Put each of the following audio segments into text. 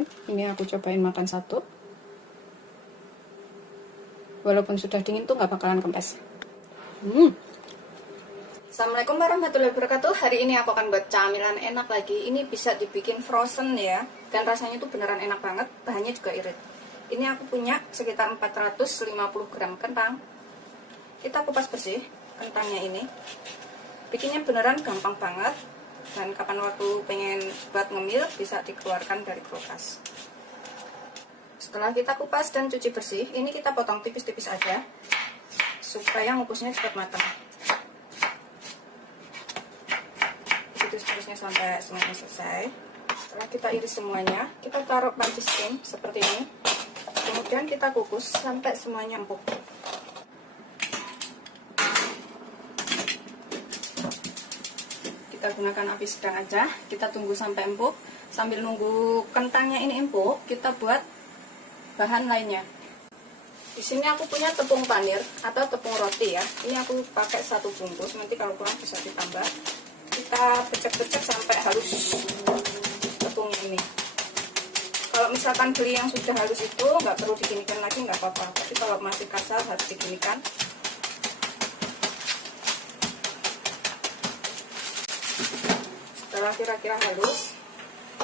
dingin. Ini aku cobain makan satu. Walaupun sudah dingin tuh nggak bakalan kempes. Assalamualaikum warahmatullahi wabarakatuh. Hari ini aku akan buat camilan enak lagi. Ini bisa dibikin frozen ya. Dan rasanya tuh beneran enak banget. Bahannya juga irit. Ini aku punya sekitar 450 gram kentang. Kita kupas bersih kentangnya ini. Bikinnya beneran gampang banget. Dan kapan waktu pengen buat ngemil bisa dikeluarkan dari kulkas. Setelah kita kupas dan cuci bersih, ini kita potong tipis-tipis aja supaya ngupusnya cepat matang. Tipis-tipisnya sampai semuanya selesai. Setelah kita iris semuanya, kita taruh panci steam seperti ini. Kemudian kita kukus sampai semuanya empuk. Kita gunakan api sedang aja, kita tunggu sampai empuk. Sambil nunggu kentangnya ini empuk, kita buat bahan lainnya. Di sini aku punya tepung panir atau tepung roti ya. Ini aku pakai 1 bungkus, nanti kalau kurang bisa ditambah. Kita pecek-pecek sampai halus tepungnya ini. Kalau misalkan beli yang sudah halus itu nggak perlu diginikan lagi, nggak apa-apa. Tapi kalau masih kasar harus diginikan. Setelah kira-kira halus,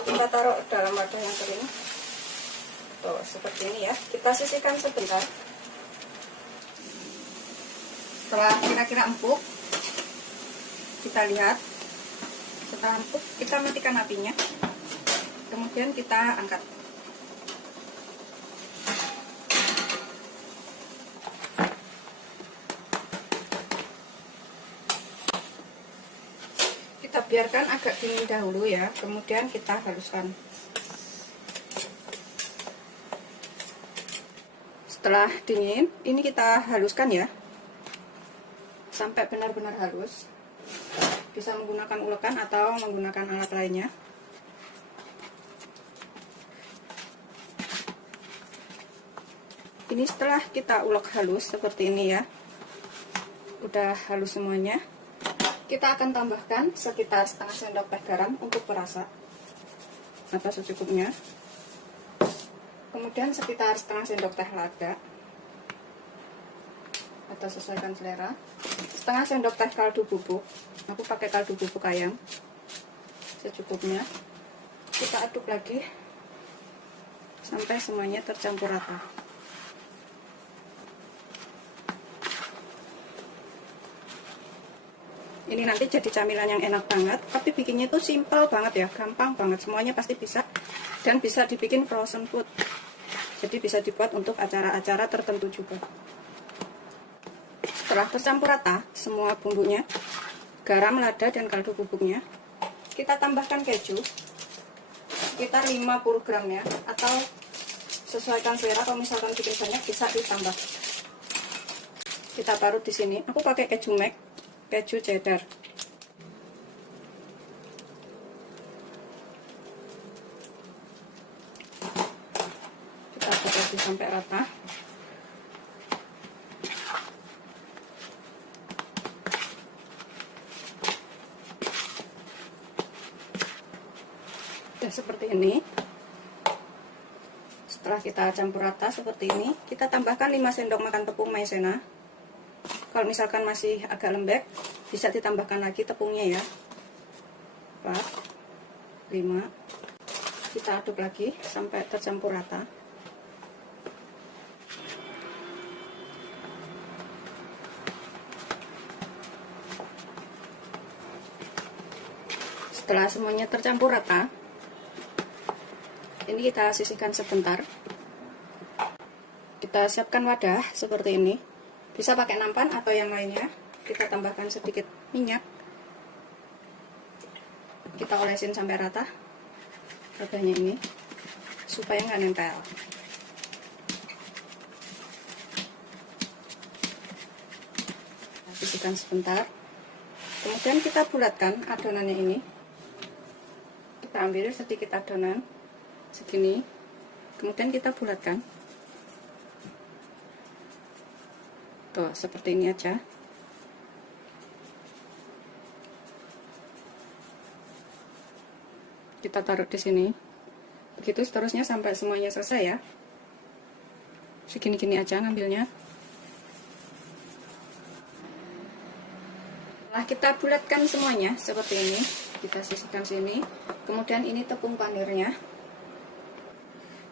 kita taruh dalam wadah yang kering. Tuh, seperti ini ya. Kita sisihkan sebentar. Setelah kira-kira empuk, kita lihat. Setelah empuk, kita matikan apinya. Kemudian kita angkat. Kita biarkan agak dingin dahulu ya, kemudian kita haluskan. Setelah dingin, ini kita haluskan ya, sampai benar-benar halus. Bisa menggunakan ulekan atau menggunakan alat lainnya. Ini setelah kita ulek halus seperti ini ya, udah halus semuanya. Kita akan tambahkan sekitar setengah sendok teh garam untuk perasa atau secukupnya. Kemudian sekitar setengah sendok teh lada atau sesuaikan selera. Setengah sendok teh kaldu bubuk. Aku pakai kaldu bubuk ayam secukupnya. Kita aduk lagi sampai semuanya tercampur rata. Ini nanti jadi camilan yang enak banget, tapi bikinnya tuh simple banget ya, gampang banget, semuanya pasti bisa. Dan bisa dibikin frozen food, jadi bisa dibuat untuk acara-acara tertentu juga. Setelah tercampur rata semua bumbunya, garam, lada, dan kaldu bubuknya, kita tambahkan keju sekitar 50 gram ya, atau sesuaikan selera. Kalau misalkan bikin banyak bisa ditambah. Kita taruh di sini. Aku pakai keju Mac, keju cheddar. Kita aduk sampai rata. Udah seperti ini. Setelah kita campur rata seperti ini, kita tambahkan 5 sendok makan tepung maizena. Kalau misalkan masih agak lembek, bisa ditambahkan lagi tepungnya ya. 4, 5. Kita aduk lagi sampai tercampur rata. Setelah semuanya tercampur rata, ini kita sisihkan sebentar. Kita siapkan wadah seperti ini. Bisa pakai nampan atau yang lainnya. Kita tambahkan sedikit minyak. Kita olesin sampai rata wadahnya ini, supaya nggak nempel. Sisihkan sebentar. Kemudian kita bulatkan adonannya ini. Kita ambil sedikit adonan segini. Kemudian kita bulatkan. Tuh, seperti ini aja. Kita taruh di sini. Begitu seterusnya sampai semuanya selesai ya. Segini-gini aja ngambilnya. Nah, kita bulatkan semuanya seperti ini. Kita sisihkan sini. Kemudian ini tepung panirnya.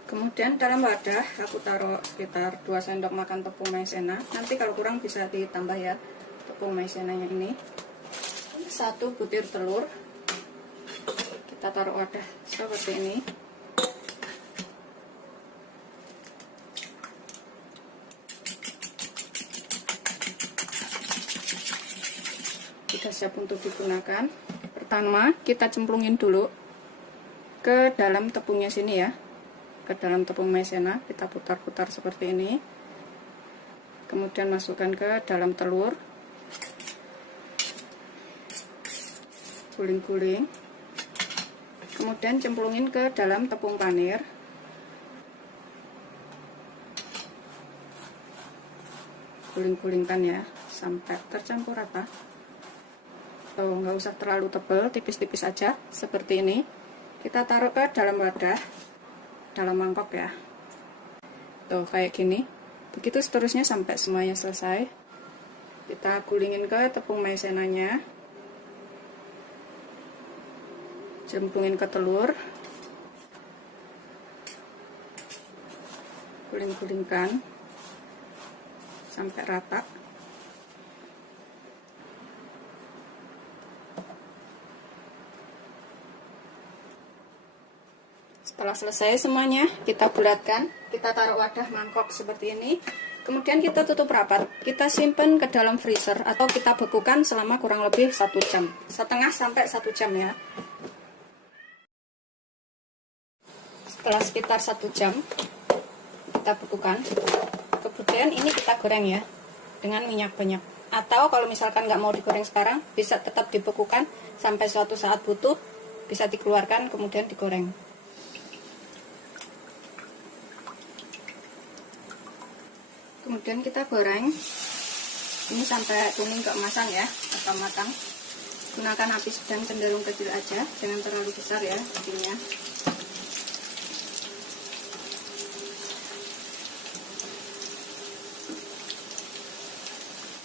Kemudian dalam wadah aku taruh sekitar 2 sendok makan tepung maizena. Nanti kalau kurang bisa ditambah ya tepung maizenanya ini. 1 butir telur. Kita taruh wadah seperti ini. Sudah siap untuk digunakan. Pertama kita cemplungin dulu ke dalam tepungnya sini ya, ke dalam tepung maizena. Kita putar-putar seperti ini, kemudian masukkan ke dalam telur, guling-guling, kemudian cemplungin ke dalam tepung panir. Guling-gulingkan ya sampai tercampur rata. Tuh, nggak usah terlalu tebal, tipis-tipis aja seperti ini. Kita taruh ke dalam wadah, dalam mangkok ya. Tuh kayak gini. Begitu seterusnya sampai semuanya selesai. Kita gulingin ke tepung maizenanya, cemplungin ke telur, guling-gulingkan sampai rata. Setelah selesai semuanya, kita bulatkan, kita taruh wadah mangkok seperti ini. Kemudian kita tutup rapat, kita simpan ke dalam freezer atau kita bekukan selama kurang lebih 1 jam, setengah sampai 1 jam ya. Setelah sekitar 1 jam, kita bekukan. Kemudian ini kita goreng ya, dengan minyak banyak. Atau kalau misalkan nggak mau digoreng sekarang, bisa tetap dibekukan sampai suatu saat butuh, bisa dikeluarkan kemudian digoreng. Kemudian kita goreng ini sampai kuning keemasan ya, atau matang. Gunakan api sedang cenderung kecil aja, jangan terlalu besar ya apinya.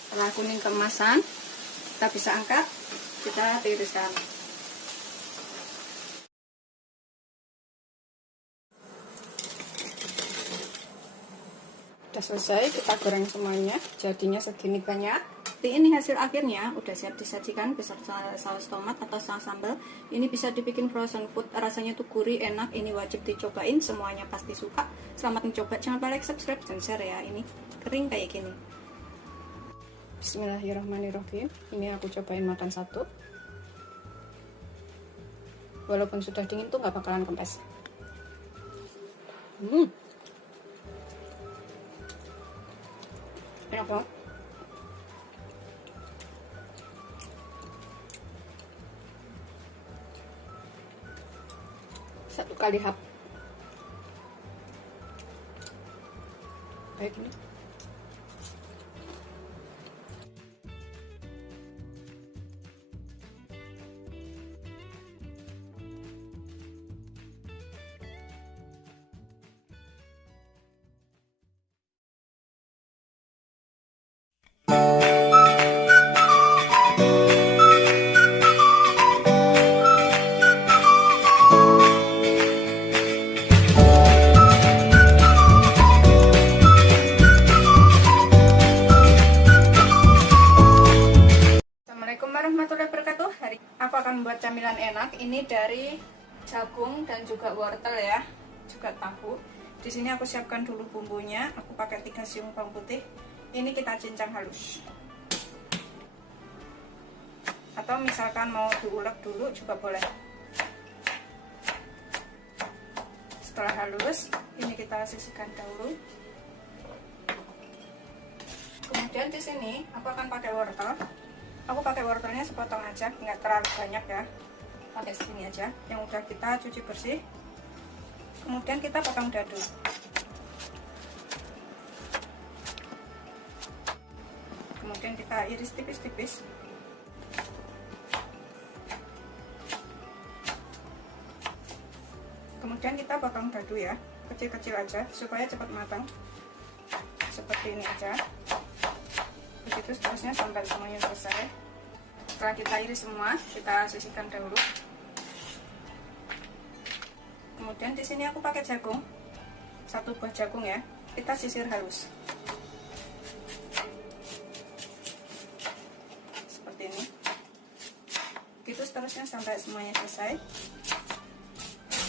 Setelah kuning keemasan, kita bisa angkat, kita tiriskan. Udah selesai, kita goreng semuanya, jadinya segini banyak. Ini hasil akhirnya, udah siap disajikan beserta saus tomat atau saus sambal. Ini bisa dibikin frozen food, rasanya tuh gurih, enak. Ini wajib dicobain, semuanya pasti suka. Selamat mencoba, jangan lupa like, subscribe, dan share ya. Ini kering kayak gini. Bismillahirrahmanirrahim. Ini aku cobain makan satu. Walaupun sudah dingin tuh nggak bakalan kempes. Enak banget. Satu kali hap kayak gini. Warahmatullahi wabarakatuh. Hari aku akan membuat camilan enak. Ini dari jagung dan juga wortel ya, juga tahu. Di sini aku siapkan dulu bumbunya. Aku pakai 3 siung bawang putih. Ini kita cincang halus. Atau misalkan mau diulek dulu juga boleh. Setelah halus, ini kita sisihkan dahulu. Kemudian di sini aku akan pakai wortel. Aku pakai wortelnya sepotong aja, nggak terlalu banyak ya. Pakai segini aja, yang udah kita cuci bersih. Kemudian kita potong dadu. Kemudian kita iris tipis-tipis. Kemudian kita potong dadu ya, kecil-kecil aja supaya cepat matang. Seperti ini aja. Begitu seterusnya sampai semuanya selesai. Setelah kita iris semua, kita sisihkan dahulu. Kemudian di sini aku pakai jagung, 1 buah jagung ya. Kita sisir halus. Seperti ini. Begitu seterusnya sampai semuanya selesai.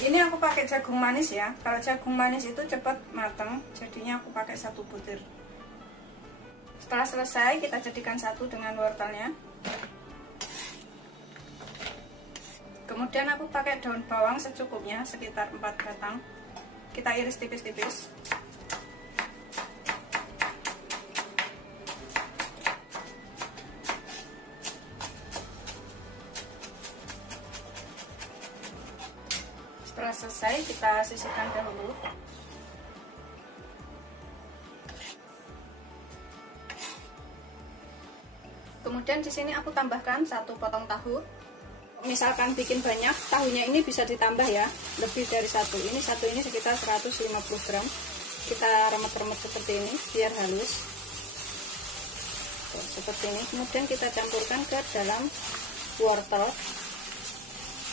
Ini aku pakai jagung manis ya. Kalau jagung manis itu cepat matang, jadinya aku pakai 1 butir. Setelah selesai, kita jadikan satu dengan wortelnya. Kemudian aku pakai daun bawang secukupnya, sekitar 4 batang. Kita iris tipis-tipis. Setelah selesai, kita sisihkan dahulu. Kemudian di sini aku tambahkan 1 potong tahu. Misalkan bikin banyak, tahunya ini bisa ditambah ya, lebih dari 1. Ini satu ini sekitar 150 gram. Kita remet-remet seperti ini biar halus. Tuh, seperti ini. Kemudian kita campurkan ke dalam wortel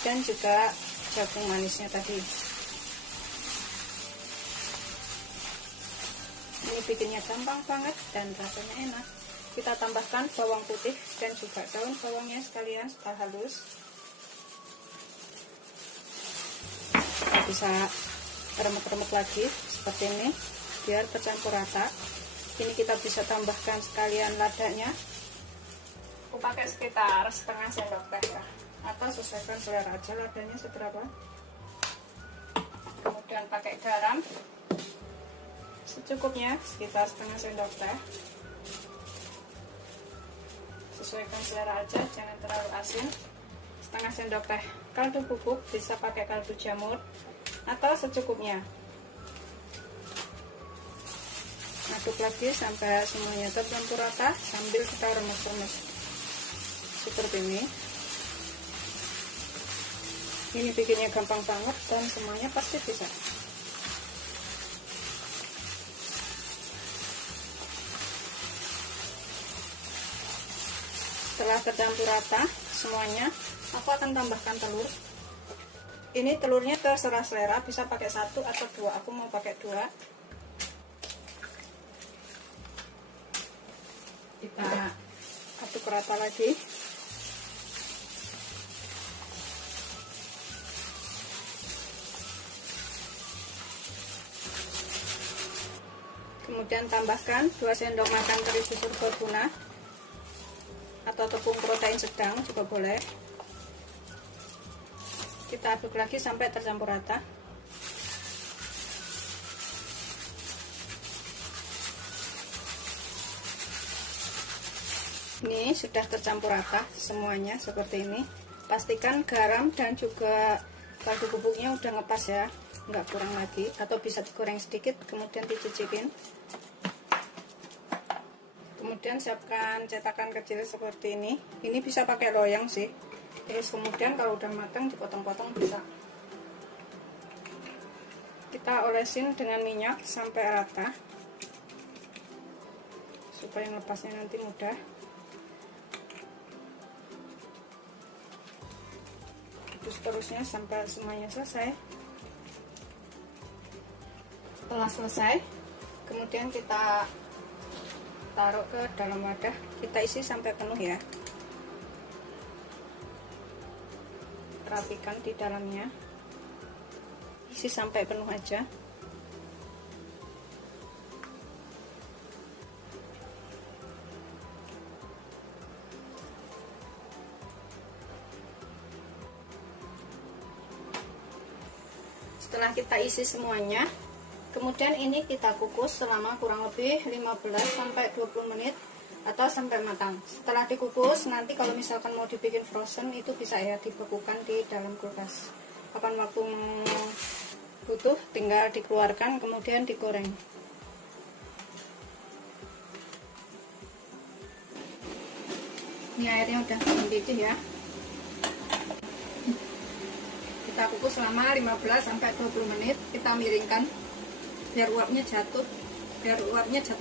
dan juga jagung manisnya tadi. Ini bikinnya gampang banget dan rasanya enak. Kita tambahkan bawang putih dan juga daun bawangnya sekalian setelah halus. Kita bisa remet-remet lagi seperti ini biar tercampur rata. Ini kita bisa tambahkan sekalian ladanya. Aku pakai sekitar setengah sendok teh ya, atau sesuaikan selera aja ladanya seberapa. Kemudian pakai garam secukupnya, sekitar setengah sendok teh. Sesuaikan selera aja, jangan terlalu asin. Setengah sendok teh kaldu bubuk, bisa pakai kaldu jamur atau secukupnya. Aduk lagi sampai semuanya tercampur rata sambil kita remes-remes seperti ini. Ini bikinnya gampang banget dan semuanya pasti bisa. Setelah tercampur rata semuanya, aku akan tambahkan telur. Ini telurnya terserah selera, bisa pakai 1 atau 2. Aku mau pakai 2. Kita aduk rata lagi. Kemudian tambahkan 2 sendok makan teri susu berguna atau tepung protein sedang juga boleh. Kita aduk lagi sampai tercampur rata. Ini sudah tercampur rata semuanya seperti ini. Pastikan garam dan juga kaldu bubuknya udah ngepas ya, nggak kurang lagi, atau bisa digoreng sedikit kemudian dicicipin. Kemudian siapkan cetakan kecil seperti ini. Ini bisa pakai loyang sih. Terus kemudian kalau udah matang dipotong-potong bisa. Kita olesin dengan minyak sampai rata supaya ngepasnya nanti mudah. Terus terusnya sampai semuanya selesai. Setelah selesai, kemudian kita taruh ke dalam wadah. Kita isi sampai penuh ya. Rapikan di dalamnya. Isi sampai penuh aja. Setelah kita isi semuanya, kemudian ini kita kukus selama kurang lebih 15-20 menit atau sampai matang. Setelah dikukus, nanti kalau misalkan mau dibikin frozen itu bisa ya dibekukan di dalam kulkas. Kapan waktu butuh tinggal dikeluarkan kemudian digoreng. Ini airnya udah mendidih ya. kita kukus selama 15-20 menit. Kita miringkan biar uapnya jatuh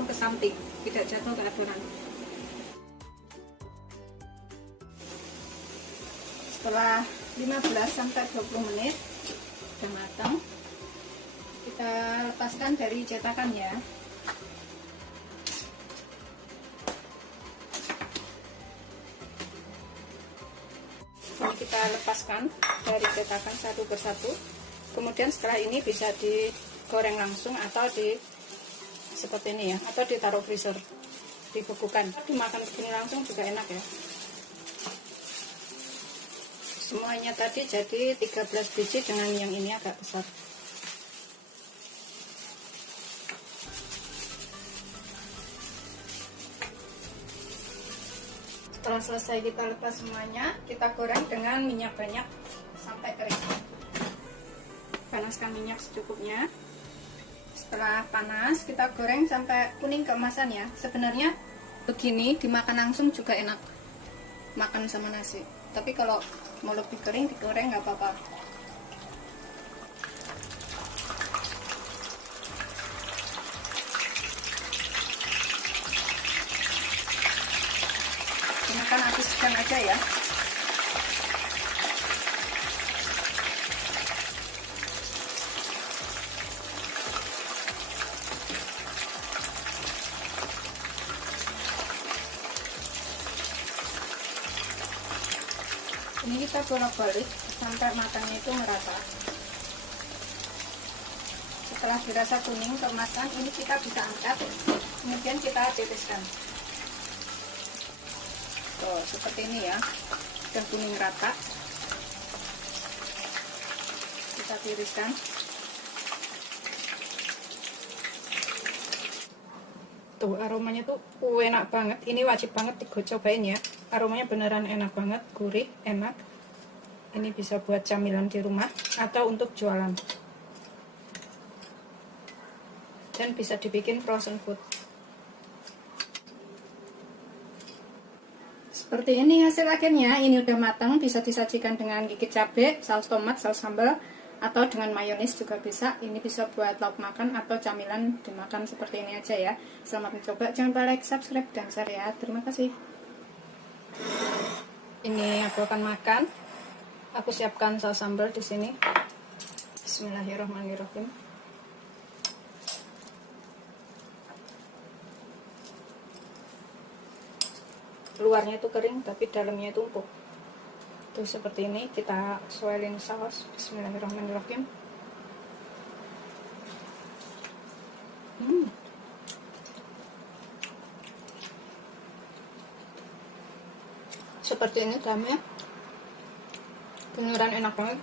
ke samping, tidak jatuh ke adonan. Setelah 15-20 menit sudah matang, kita lepaskan dari cetakan ya. Ini kita lepaskan dari cetakan satu persatu. Kemudian setelah ini bisa digoreng langsung atau seperti ini ya, atau ditaruh freezer, dibekukan. Dimakan begini langsung juga enak ya. Semuanya tadi jadi 13 biji dengan yang ini agak besar. Setelah selesai kita lepas semuanya, kita goreng dengan minyak banyak sampai kering. Panaskan minyak secukupnya. Setelah panas, kita goreng sampai kuning keemasan ya. Sebenarnya begini dimakan langsung juga enak, makan sama nasi. Tapi kalau mau lebih kering, digoreng nggak apa-apa. Gunakan api sedang aja ya. Ini kita bolak-balik sampai matangnya itu merata. Setelah dirasa kuning keemasan, ini kita bisa angkat, kemudian kita tiriskan. Tuh, seperti ini ya, sudah kuning rata. Kita tiriskan. Tuh, aromanya tuh enak banget. Ini wajib banget cobain ya. Aromanya beneran enak banget, gurih, enak. Ini bisa buat camilan di rumah atau untuk jualan. Dan bisa dibikin frozen food. Seperti ini hasil akhirnya. Ini udah matang, bisa disajikan dengan gigit cabai, saus tomat, saus sambal, atau dengan mayonis juga bisa. Ini bisa buat lauk makan atau camilan dimakan seperti ini aja ya. Selamat mencoba, jangan lupa like, subscribe, dan share ya. Terima kasih. Ini aku akan makan. Aku siapkan saus sambal di sini. Bismillahirrahmanirrahim. Luarnya itu kering, tapi dalamnya itu empuk. Tuh seperti ini, kita swelin saus. Bismillahirrahmanirrahim. Seperti ini dalamnya, beneran enak banget.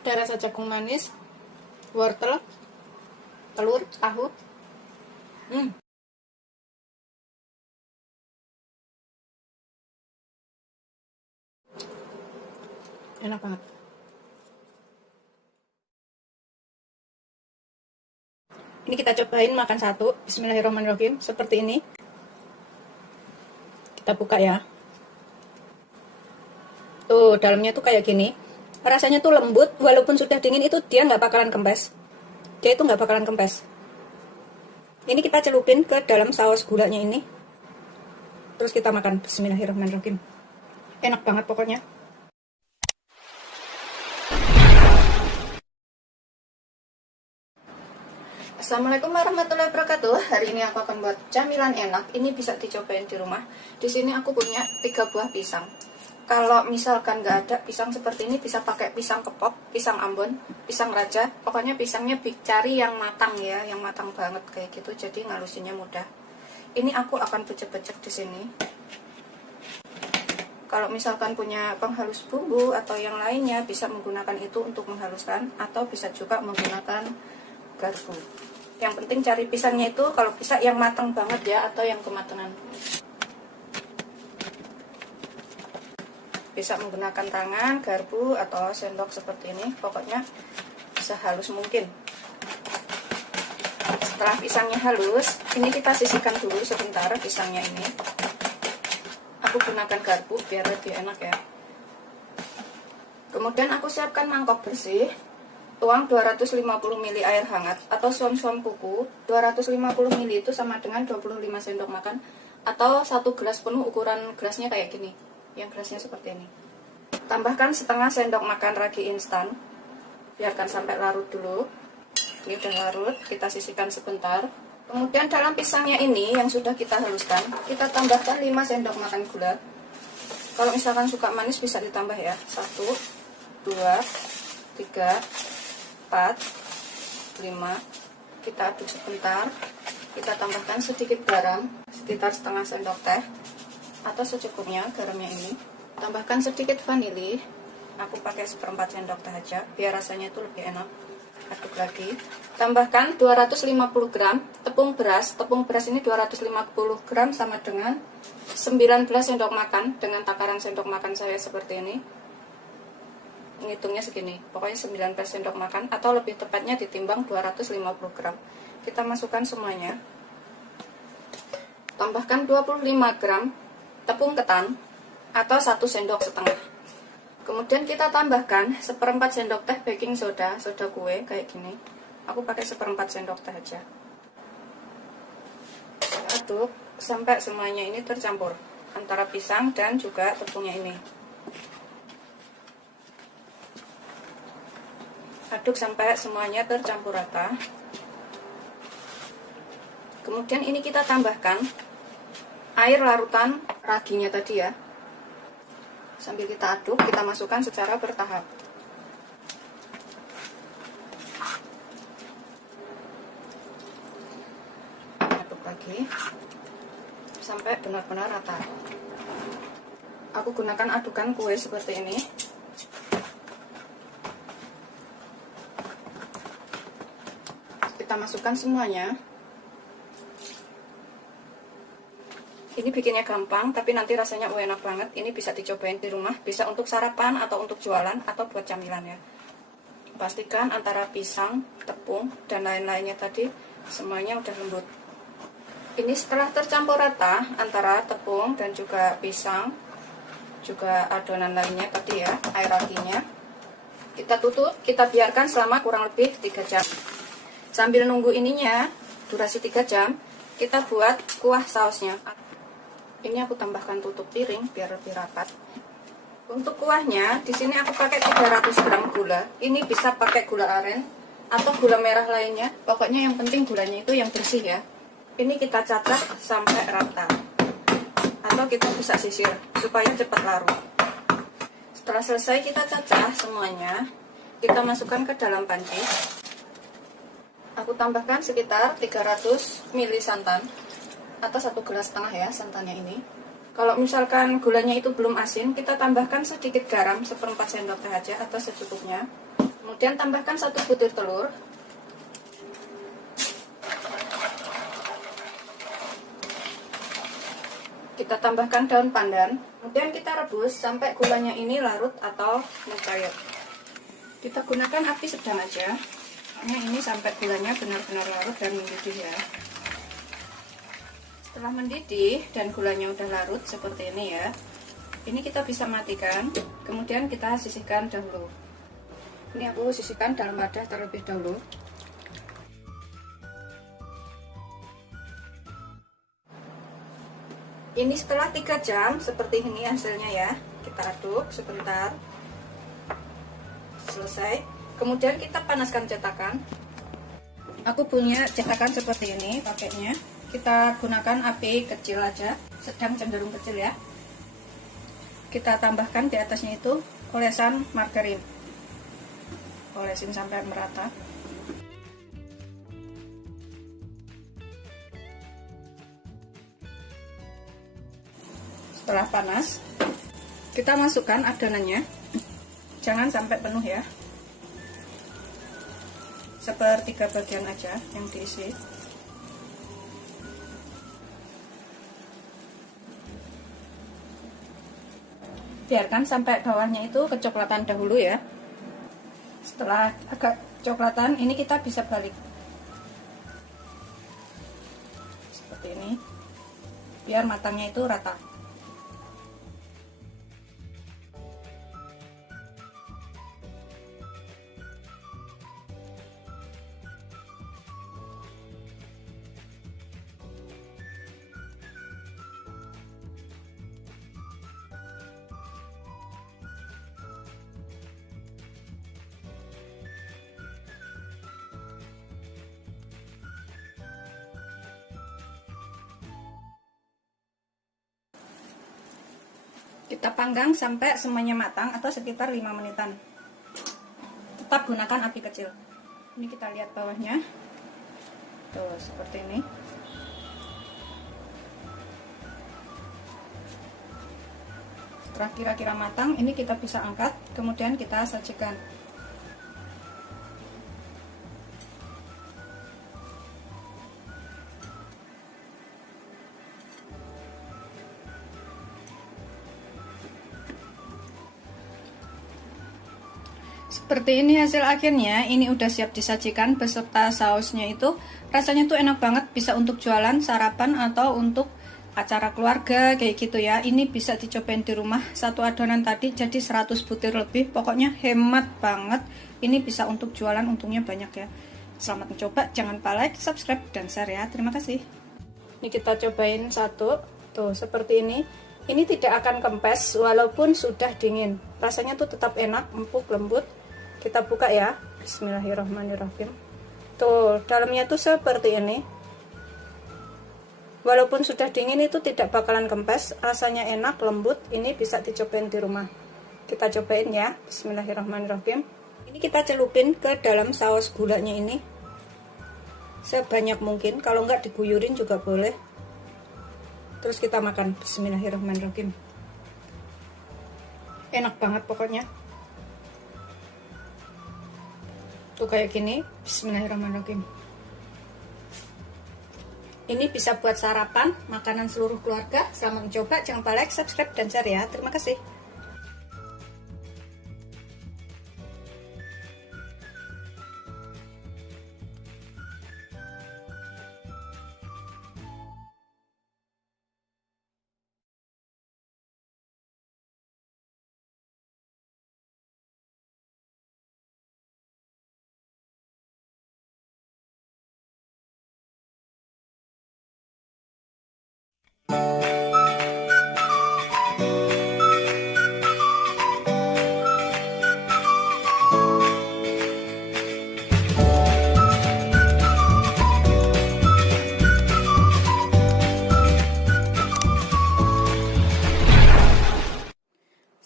Ada rasa jagung manis, wortel, telur, tahu. Enak banget. Ini kita cobain makan satu. Bismillahirrahmanirrahim. Seperti ini. Kita buka ya. Tuh, dalamnya tuh kayak gini. Rasanya tuh lembut, walaupun sudah dingin itu dia nggak bakalan kempes. Dia itu nggak bakalan kempes. Ini kita celupin ke dalam saus gulanya ini. Terus kita makan. Bismillahirrahmanirrahim. Enak banget pokoknya. Assalamualaikum warahmatullahi wabarakatuh. Hari ini aku akan buat camilan enak. Ini bisa dicobain di rumah. Di sini aku punya 3 buah pisang. Kalau misalkan nggak ada pisang seperti ini, bisa pakai pisang kepok, pisang ambon, pisang raja. Pokoknya pisangnya cari yang matang ya, yang matang banget kayak gitu. Jadi ngalusinnya mudah. Ini aku akan becek-becek di sini. Kalau misalkan punya penghalus bumbu atau yang lainnya, bisa menggunakan itu untuk menghaluskan, atau bisa juga menggunakan garpu. Yang penting cari pisangnya itu kalau bisa yang matang banget ya, atau yang kematangan. Bisa menggunakan tangan, garpu, atau sendok seperti ini. Pokoknya sehalus mungkin. Setelah pisangnya halus, ini kita sisihkan dulu sebentar pisangnya ini. Aku gunakan garpu biar lebih enak ya. Kemudian aku siapkan mangkok bersih, tuang 250 ml air hangat atau suam-suam kuku. 250 ml itu sama dengan 25 sendok makan atau 1 gelas penuh, ukuran gelasnya kayak gini. Yang gelasnya seperti ini. Tambahkan setengah sendok makan ragi instan. Biarkan sampai larut dulu. Ini udah larut, kita sisihkan sebentar. Kemudian dalam pisangnya ini yang sudah kita haluskan, kita tambahkan 5 sendok makan gula. Kalau misalkan suka manis bisa ditambah ya. 1, 2, 3, 4, 5. Kita aduk sebentar. Kita tambahkan sedikit garam, sekitar setengah sendok teh atau secukupnya garamnya ini. Tambahkan sedikit vanili. Aku pakai 1/4 sendok teh aja biar rasanya itu lebih enak. Aduk lagi. Tambahkan 250 gram tepung beras. Tepung beras ini 250 gram sama dengan 19 sendok makan. Dengan takaran sendok makan saya seperti ini. Ngitungnya segini, pokoknya 19 sendok makan atau lebih tepatnya ditimbang 250 gram. Kita masukkan semuanya. Tambahkan 25 gram tepung ketan atau 1 sendok setengah. Kemudian kita tambahkan 1/4 sendok teh baking soda, soda kue kayak gini. Aku pakai 1/4 sendok teh aja. Aduk sampai semuanya ini tercampur antara pisang dan juga tepungnya ini. Aduk sampai semuanya tercampur rata. Kemudian ini kita tambahkan air larutan raginya tadi ya. Sambil kita aduk, kita masukkan secara bertahap. Aduk lagi sampai benar-benar rata. Aku gunakan adukan kue seperti ini. Kita masukkan semuanya. Ini bikinnya gampang, tapi nanti rasanya enak banget. Ini bisa dicobain di rumah, bisa untuk sarapan atau untuk jualan atau buat camilan ya. Pastikan antara pisang, tepung, dan lain-lainnya tadi semuanya udah lembut. Ini setelah tercampur rata antara tepung dan juga pisang, juga adonan lainnya tadi ya, air raginya. Kita tutup, kita biarkan selama kurang lebih 3 jam. Sambil nunggu ininya, durasi 3 jam, kita buat kuah sausnya. Ini aku tambahkan tutup piring biar lebih rapat. Untuk kuahnya, di sini aku pakai 300 gram gula. Ini bisa pakai gula aren atau gula merah lainnya. Pokoknya yang penting gulanya itu yang bersih ya. Ini kita cacah sampai rata. Atau kita bisa sisir supaya cepat larut. Setelah selesai kita cacah semuanya, kita masukkan ke dalam panci. Aku tambahkan sekitar 300 ml santan atau 1,5 gelas ya santannya ini. Kalau misalkan gulanya itu belum asin, kita tambahkan sedikit garam 1/4 sendok teh aja atau secukupnya. Kemudian tambahkan 1 butir telur. Kita tambahkan daun pandan. Kemudian kita rebus sampai gulanya ini larut atau mencair. Kita gunakan api sedang aja. Ini sampai gulanya benar-benar larut dan mendidih ya. Setelah mendidih dan gulanya udah larut seperti ini ya, ini kita bisa matikan. Kemudian kita sisihkan dahulu. Ini aku sisihkan dalam wadah terlebih dahulu. Ini setelah 3 jam seperti ini hasilnya ya. Kita aduk sebentar. Selesai. Kemudian kita panaskan cetakan. Aku punya cetakan seperti ini pakainya. Kita gunakan api kecil aja, sedang cenderung kecil ya. Kita tambahkan di atasnya itu olesan margarin. Olesin sampai merata. Setelah panas, kita masukkan adonannya. Jangan sampai penuh ya. 1/3 bagian aja yang diisi. Biarkan sampai bawahnya itu kecoklatan dahulu ya. Setelah agak coklatan, ini kita bisa balik seperti ini biar matangnya itu rata. Kita panggang sampai semuanya matang atau sekitar 5 menitan. Tetap gunakan api kecil. Ini kita lihat bawahnya. Tuh, seperti ini. Setelah kira-kira matang, ini kita bisa angkat, kemudian kita sajikan. Seperti ini hasil akhirnya. Ini udah siap disajikan beserta sausnya. Itu rasanya tuh enak banget, bisa untuk jualan, sarapan, atau untuk acara keluarga kayak gitu ya. Ini bisa dicobain di rumah. Satu adonan tadi jadi 100 butir lebih. Pokoknya hemat banget. Ini bisa untuk jualan, untungnya banyak ya. Selamat mencoba, jangan lupa like, subscribe, dan share ya. Terima kasih. Ini kita cobain satu. Tuh seperti ini. Ini tidak akan kempes walaupun sudah dingin. Rasanya tuh tetap enak, empuk, lembut. Kita buka ya. Bismillahirrahmanirrahim. Tuh, dalamnya tuh seperti ini. Walaupun sudah dingin itu tidak bakalan kempes, rasanya enak, lembut. Ini bisa dicobain di rumah. Kita cobain ya. Bismillahirrahmanirrahim. Ini kita celupin ke dalam saus gulanya ini. Sebanyak mungkin, kalau nggak diguyurin juga boleh. Terus kita makan. Bismillahirrahmanirrahim. Enak banget pokoknya. Tuh kayak gini. Bismillahirrahmanirrahim. Ini bisa buat sarapan, makanan seluruh keluarga. Selamat mencoba, jangan lupa like, subscribe, dan share ya. Terima kasih.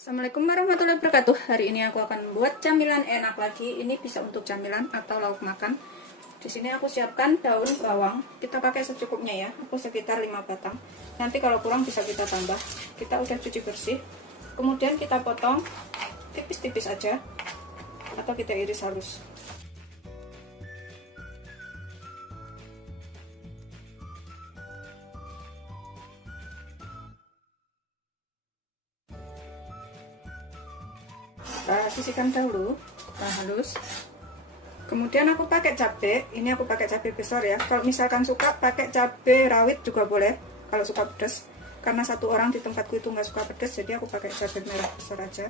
Assalamualaikum warahmatullahi wabarakatuh. Hari ini aku akan buat camilan enak lagi. Ini bisa untuk camilan atau lauk makan. Di sini aku siapkan daun bawang. Kita pakai secukupnya ya. Aku sekitar 5 batang. Nanti kalau kurang bisa kita tambah. Kita udah cuci bersih. Kemudian kita potong tipis-tipis aja atau kita iris halus. Kita sisihkan dahulu, kita halus. Kemudian aku pakai cabai. Ini aku pakai cabai besar ya. Kalau misalkan suka pakai cabai rawit juga boleh. Kalau suka pedas, karena satu orang di tempatku itu nggak suka pedas, jadi aku pakai cabai merah besar aja.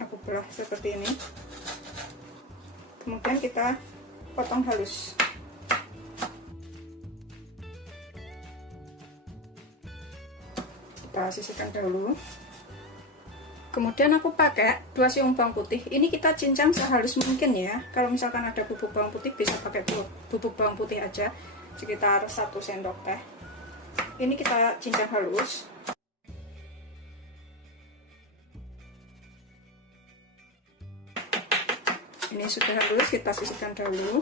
Aku belah seperti ini. Kemudian kita potong halus. Kita sisihkan dahulu. Kemudian aku pakai 2 siung bawang putih. Ini kita cincang sehalus mungkin ya. Kalau misalkan ada bubuk bawang putih bisa pakai bubuk bawang putih aja, sekitar 1 sendok teh. Ini kita cincang halus. Ini sudah halus, kita sisihkan dahulu.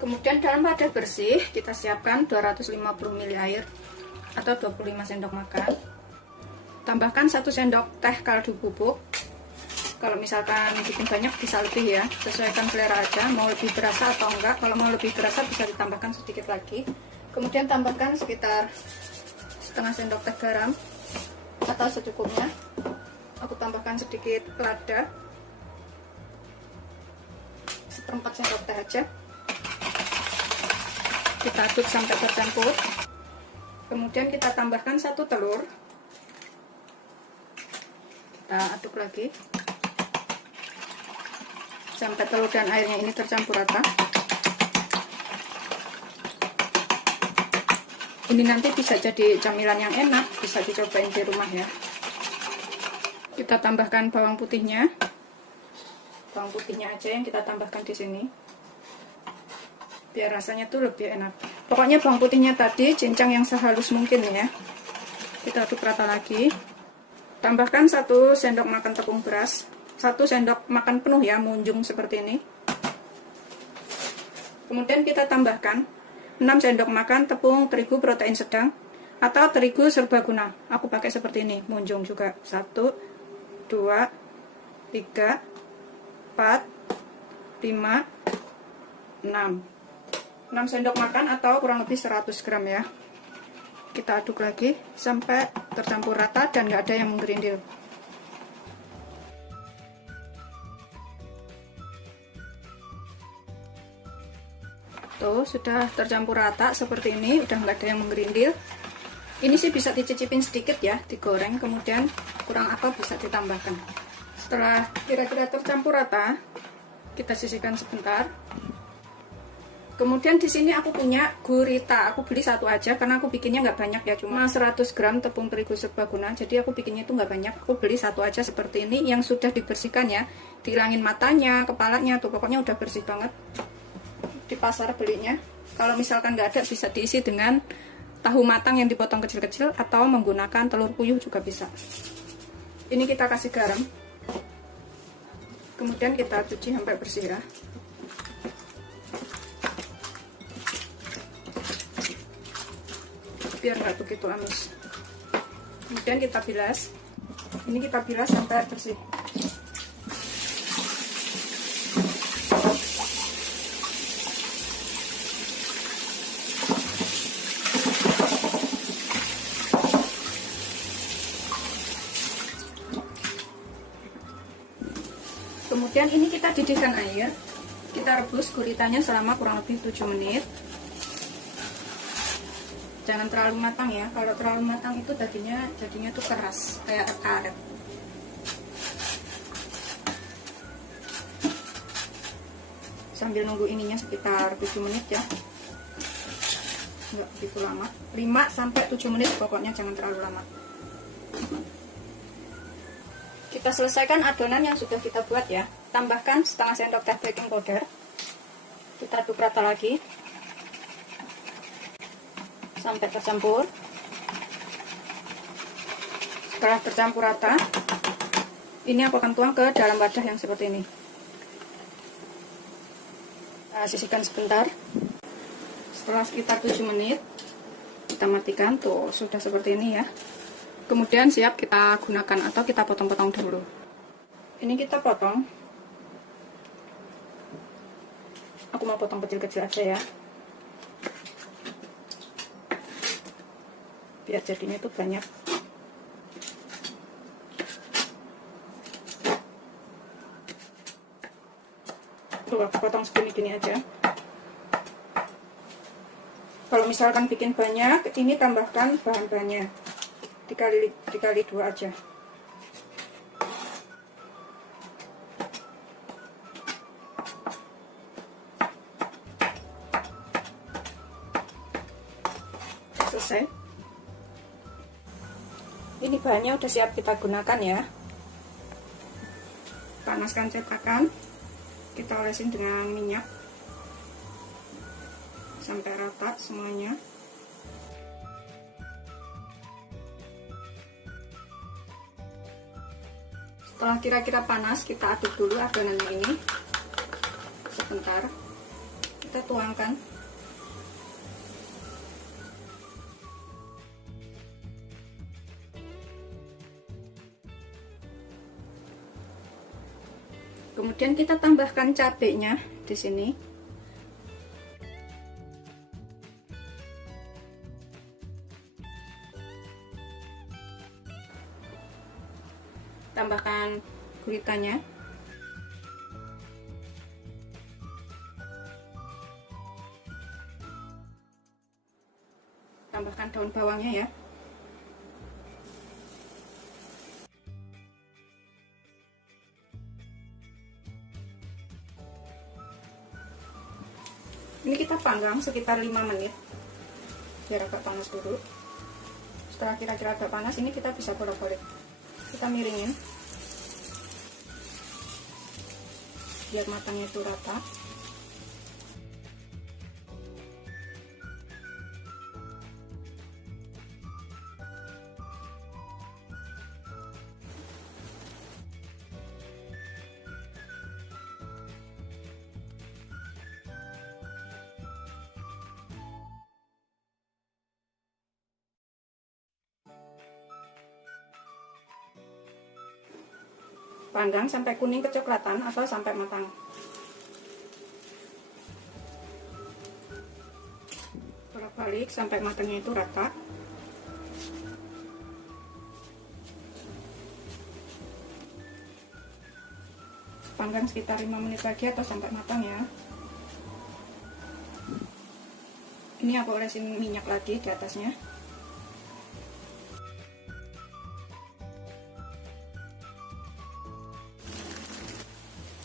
Kemudian dalam wadah bersih kita siapkan 250 ml air atau 25 sendok makan. Tambahkan 1 sendok teh kaldu bubuk. Kalau misalkan bikin banyak bisa lebih ya, sesuaikan selera aja, mau lebih berasa atau enggak. Kalau mau lebih berasa bisa ditambahkan sedikit lagi. Kemudian tambahkan sekitar setengah sendok teh garam atau secukupnya. Aku tambahkan sedikit lada, 1/4 sendok teh aja. Kita aduk sampai tercampur. Kemudian kita tambahkan 1 telur. Kita aduk lagi sampai telur dan airnya ini tercampur rata. Ini nanti bisa jadi camilan yang enak, bisa dicobain di rumah ya. Kita tambahkan bawang putihnya. Bawang putihnya aja yang kita tambahkan di sini, biar rasanya tuh lebih enak. Pokoknya bawang putihnya tadi cincang yang sehalus mungkin ya. Kita aduk rata lagi. Tambahkan 1 sendok makan tepung beras, 1 sendok makan penuh ya, munjung seperti ini. Kemudian kita tambahkan 6 sendok makan tepung terigu protein sedang atau terigu serbaguna. Aku pakai seperti ini, munjung juga. 1, 2, 3, 4, 5, 6 sendok makan atau kurang lebih 100 gram ya. Kita aduk lagi sampai tercampur rata dan nggak ada yang menggerindil. Tuh, sudah tercampur rata seperti ini, udah nggak ada yang menggerindil. Ini sih bisa dicicipin sedikit ya, digoreng, kemudian kurang apa bisa ditambahkan. Setelah kira-kira tercampur rata, kita sisihkan sebentar. Kemudian di sini aku punya gurita, aku beli 1 aja karena aku bikinnya nggak banyak ya, cuma 100 gram tepung terigu serbaguna, jadi aku bikinnya itu nggak banyak, aku beli 1 aja seperti ini yang sudah dibersihkan ya, dihilangin matanya, kepalanya tuh, pokoknya udah bersih banget. Di pasar belinya, kalau misalkan nggak ada bisa diisi dengan tahu matang yang dipotong kecil-kecil atau menggunakan telur puyuh juga bisa. Ini kita kasih garam, kemudian kita cuci sampai bersih ya. Biar nggak begitu amis. Kemudian kita bilas. Ini kita bilas sampai bersih. Kemudian ini kita didihkan air. Kita rebus guritanya selama kurang lebih 7 menit. Jangan terlalu matang ya, kalau terlalu matang itu jadinya tuh keras kayak karet. Sambil nunggu ininya sekitar 7 menit ya, nggak begitu lama, 5-7 menit pokoknya, jangan terlalu lama. Kita selesaikan adonan yang sudah kita buat ya. Tambahkan setengah sendok teh baking powder, kita aduk rata lagi sampai tercampur. Setelah tercampur rata, ini aku akan tuang ke dalam wadah yang seperti ini. Nah, sisihkan sebentar. Setelah sekitar 7 menit, kita matikan. Tuh, sudah seperti ini ya. Kemudian siap kita gunakan atau kita potong-potong dulu. Ini kita potong. Aku mau potong kecil-kecil aja ya, biar jadinya itu banyak. Tuh, aku potong segini-gini aja. Kalau misalkan bikin banyak, ini tambahkan bahan-bahannya dikali 2 aja. Selesai. Ini bahannya udah siap kita gunakan ya. Panaskan cetakan, kita olesin dengan minyak sampai rata semuanya. Setelah kira-kira panas, kita aduk dulu adonannya ini sebentar. Kita tuangkan. Kemudian kita tambahkan cabenya di sini. Tambahkan guritanya. Tambahkan daun bawangnya ya. Ini kita panggang sekitar 5 menit biar agak panas dulu. Setelah kira-kira agak panas, ini kita bisa bolak-balik. Kita miringin biar matangnya itu rata. Panggang sampai kuning kecoklatan atau sampai matang. Bolak-balik sampai matangnya itu rata. Panggang sekitar 5 menit lagi atau sampai matang ya. Ini aku olesin minyak lagi di atasnya.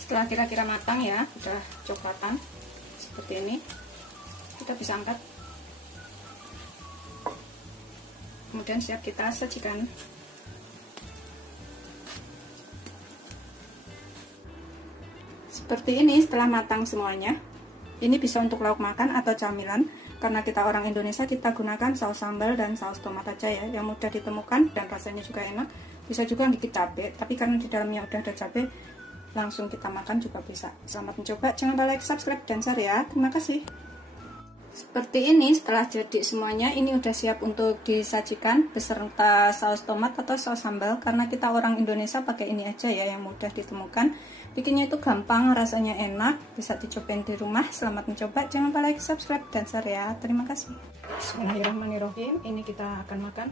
Setelah kira-kira matang ya, udah coklatan seperti ini, kita bisa angkat. Kemudian siap kita sajikan. Seperti ini setelah matang semuanya. Ini bisa untuk lauk makan atau camilan. Karena kita orang Indonesia, kita gunakan saus sambal dan saus tomat aja ya, yang mudah ditemukan dan rasanya juga enak. Bisa juga dikit cabai, tapi karena di dalamnya udah ada cabai, langsung kita makan juga bisa. Selamat mencoba, jangan lupa like, subscribe, dan share ya. Terima kasih. Seperti ini setelah jadi semuanya, ini udah siap untuk disajikan beserta saus tomat atau saus sambal. Karena kita orang Indonesia pakai ini aja ya, yang mudah ditemukan. Bikinnya itu gampang, rasanya enak, bisa dicobain di rumah. Selamat mencoba, jangan lupa like, subscribe, dan share ya. Terima kasih. Bismillahirrahmanirrahim. Ini kita akan makan.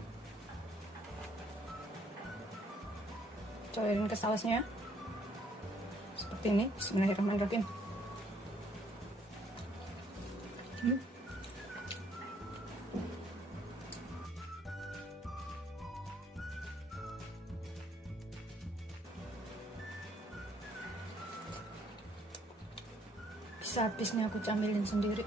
Cobain ke sausnya. Seperti ini. Bismillahirrahmanirrahim. Bisa habis nih aku camilin sendiri.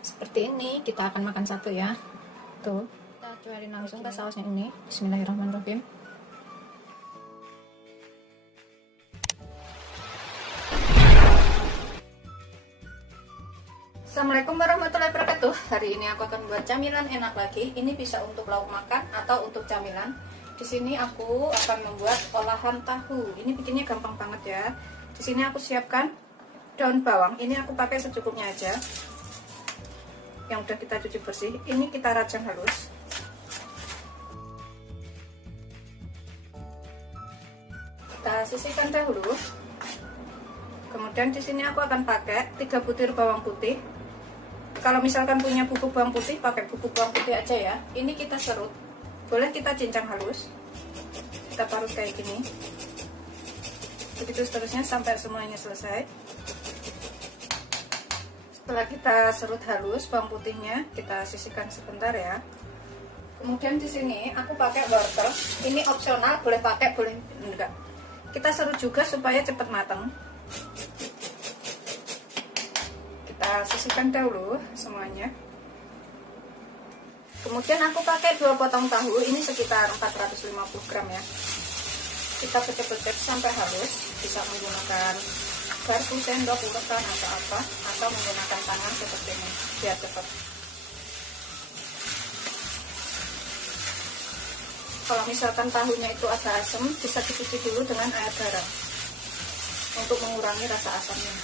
Seperti ini kita akan makan satu ya. Tuh, kita cuarin langsung ke sausnya ini. Bismillahirrahmanirrahim. Assalamualaikum warahmatullahi wabarakatuh. Hari ini aku akan buat camilan enak lagi. Ini bisa untuk lauk makan atau untuk camilan. Di sini aku akan membuat olahan tahu. Ini bikinnya gampang banget ya. Di sini aku siapkan daun bawang. Ini aku pakai secukupnya aja. Yang udah kita cuci bersih. Ini kita rajang halus. Kita sisihkan dahulu. Kemudian di sini aku akan pakai 3 butir bawang putih. Kalau misalkan punya bubuk bawang putih, pakai bubuk bawang putih aja ya. Ini kita serut. Boleh kita cincang halus. Kita parut kayak gini. Begitu seterusnya sampai semuanya selesai. Setelah kita serut halus bawang putihnya, kita sisihkan sebentar ya. Kemudian di sini aku pakai wortel. Ini opsional, boleh pakai, boleh enggak. Kita serut juga supaya cepat matang. Kita sisihkan dahulu semuanya. Kemudian aku pakai 2 potong tahu, ini sekitar 450 gram ya. Kita pecah-pecah sampai halus, bisa menggunakan garpu, sendok, ulekan atau apa, atau menggunakan tangan seperti ini biar cepat. Kalau misalkan tahunya itu agak asam, bisa dicuci dulu dengan air garam untuk mengurangi rasa asamnya.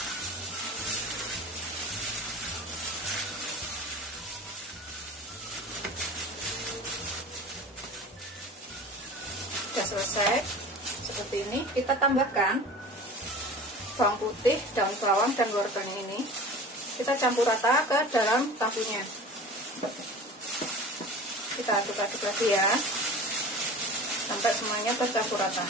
Sudah selesai seperti ini, kita tambahkan bawang putih, daun bawang, dan wortelnya ini. Kita campur rata ke dalam tahunya. Kita aduk-aduk lagi ya sampai semuanya tercampur rata.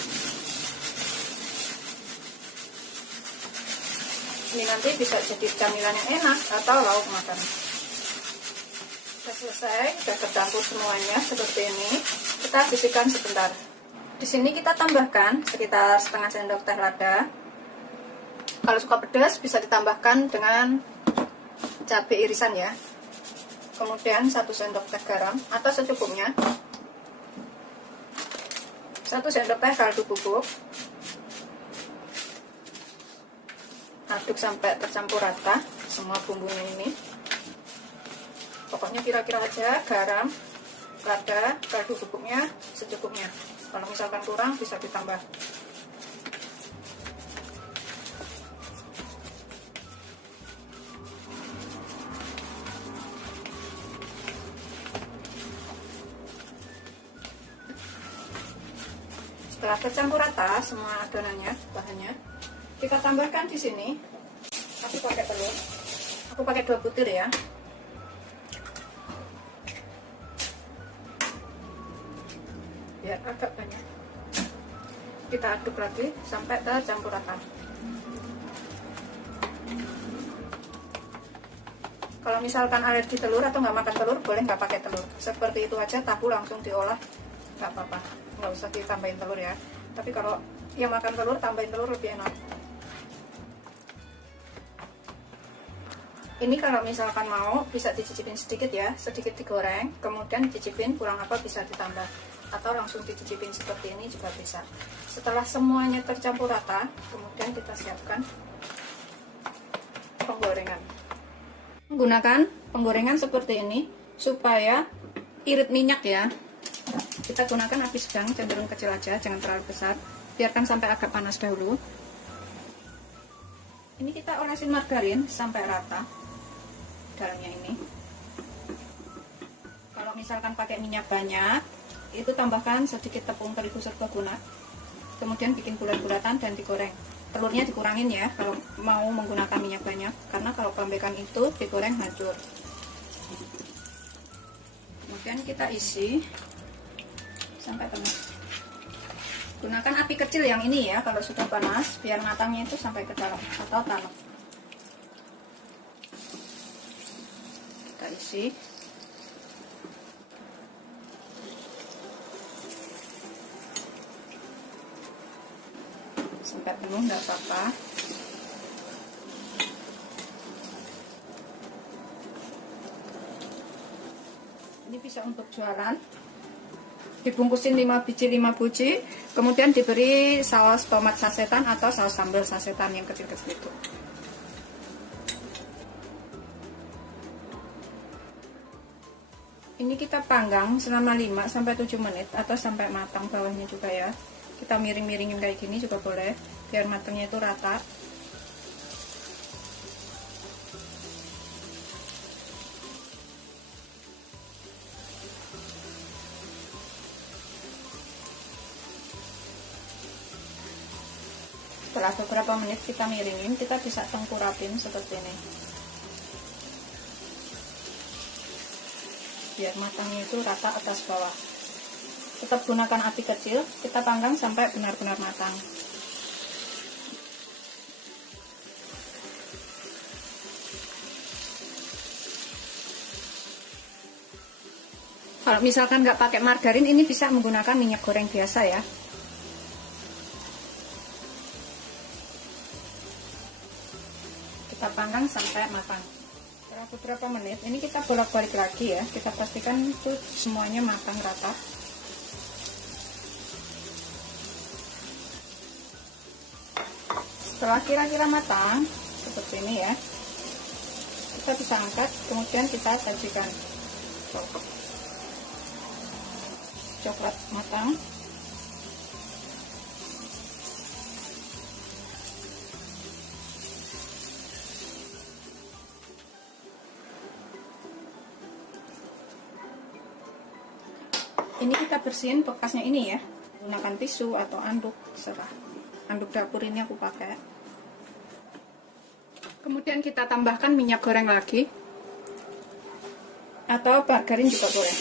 Ini nanti bisa jadi camilan yang enak atau lauk makan. Sudah selesai, sudah tercampur semuanya seperti ini. Kita sisihkan sebentar. Di sini kita tambahkan sekitar setengah sendok teh lada. Kalau suka pedas bisa ditambahkan dengan cabai irisan ya. Kemudian 1 sendok teh garam atau secukupnya. 1 sendok teh kaldu bubuk. Aduk sampai tercampur rata semua bumbunya ini. Pokoknya kira-kira aja garam, lada, kaldu bubuknya secukupnya. Kalau misalkan kurang bisa ditambah. Setelah tercampur rata semua adonannya, bahannya, kita tambahkan di sini. Aku pakai telur. Aku pakai 2 butir ya. Biar agak banyak. Kita aduk lagi sampai tercampur rata. Kalau misalkan alergi telur atau nggak makan telur, boleh nggak pakai telur. Seperti itu aja, tahu langsung diolah, nggak apa-apa. Nggak usah ditambahin telur ya. Tapi kalau yang makan telur, tambahin telur lebih enak. Ini kalau misalkan mau, bisa dicicipin sedikit ya, sedikit digoreng, kemudian dicicipin kurang apa bisa ditambah. Atau langsung dicicipin seperti ini juga bisa. Setelah semuanya tercampur rata, kemudian kita siapkan penggorengan. Menggunakan penggorengan seperti ini supaya irit minyak ya. Kita gunakan api sedang, cenderung kecil aja, jangan terlalu besar. Biarkan sampai agak panas dahulu. Ini kita olesin margarin sampai rata dalamnya ini. Kalau misalkan pakai minyak banyak, itu tambahkan sedikit tepung terigu serbaguna. Kemudian bikin bulat-bulatan dan digoreng. Telurnya dikurangin ya kalau mau menggunakan minyak banyak, karena kalau pembekan itu digoreng hancur. Kemudian kita isi sampai tengah. Gunakan api kecil yang ini ya kalau sudah panas, biar matangnya itu sampai ke dalam atau tanak. Kita isi. Sampai penuh, nggak apa-apa. Ini bisa untuk jualan. Dibungkusin 5 biji, kemudian diberi saus tomat sasetan atau saus sambal sasetan yang kecil-kecil itu. Ini kita panggang selama 5-7 menit atau sampai matang bawahnya juga ya. Kita miring-miringin kayak gini juga boleh, biar matangnya itu rata. Setelah beberapa menit kita miringin, kita bisa tengkurapin seperti ini. Biar matangnya itu rata atas bawah. Tetap gunakan api kecil, kita panggang sampai benar-benar matang. Kalau misalkan nggak pakai margarin, ini bisa menggunakan minyak goreng biasa ya. Kita panggang sampai matang. Setelah beberapa menit, ini kita bolak-balik lagi ya. Kita pastikan itu semuanya matang rata. Setelah kira-kira matang seperti ini ya, kita bisa angkat, kemudian kita sajikan. Coklat matang. Ini kita bersihin bekasnya ini ya, gunakan tisu atau anduk, terserah. Anduk dapur ini aku pakai. Kemudian kita tambahkan minyak goreng lagi, atau margarin juga boleh.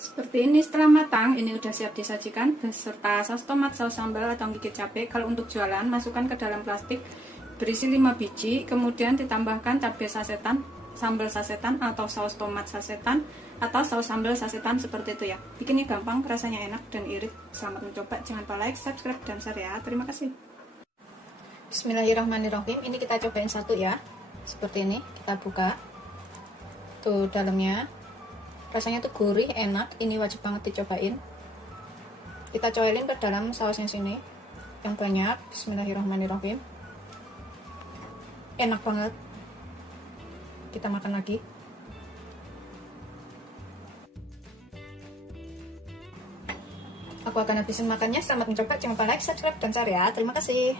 Seperti ini setelah matang, ini udah siap disajikan beserta saus tomat, saus sambal atau gigit cabai. Kalau untuk jualan, masukkan ke dalam plastik berisi 5 biji, kemudian ditambahkan cabai sasetan, sambal sasetan atau saus tomat sasetan atau saus sambal sasetan seperti itu ya. Bikinnya gampang, rasanya enak dan irit. Selamat mencoba, jangan lupa like, subscribe, dan share ya. Terima kasih. Bismillahirrahmanirrahim. Ini kita cobain satu ya. Seperti ini, kita buka. Tuh dalamnya. Rasanya tuh gurih, enak. Ini wajib banget dicobain. Kita coelin ke dalam sausnya sini yang banyak. Bismillahirrahmanirrahim. Enak banget. Kita makan lagi. Aku akan habisin makannya. Selamat mencoba. Jangan lupa like, subscribe, dan share ya. Terima kasih.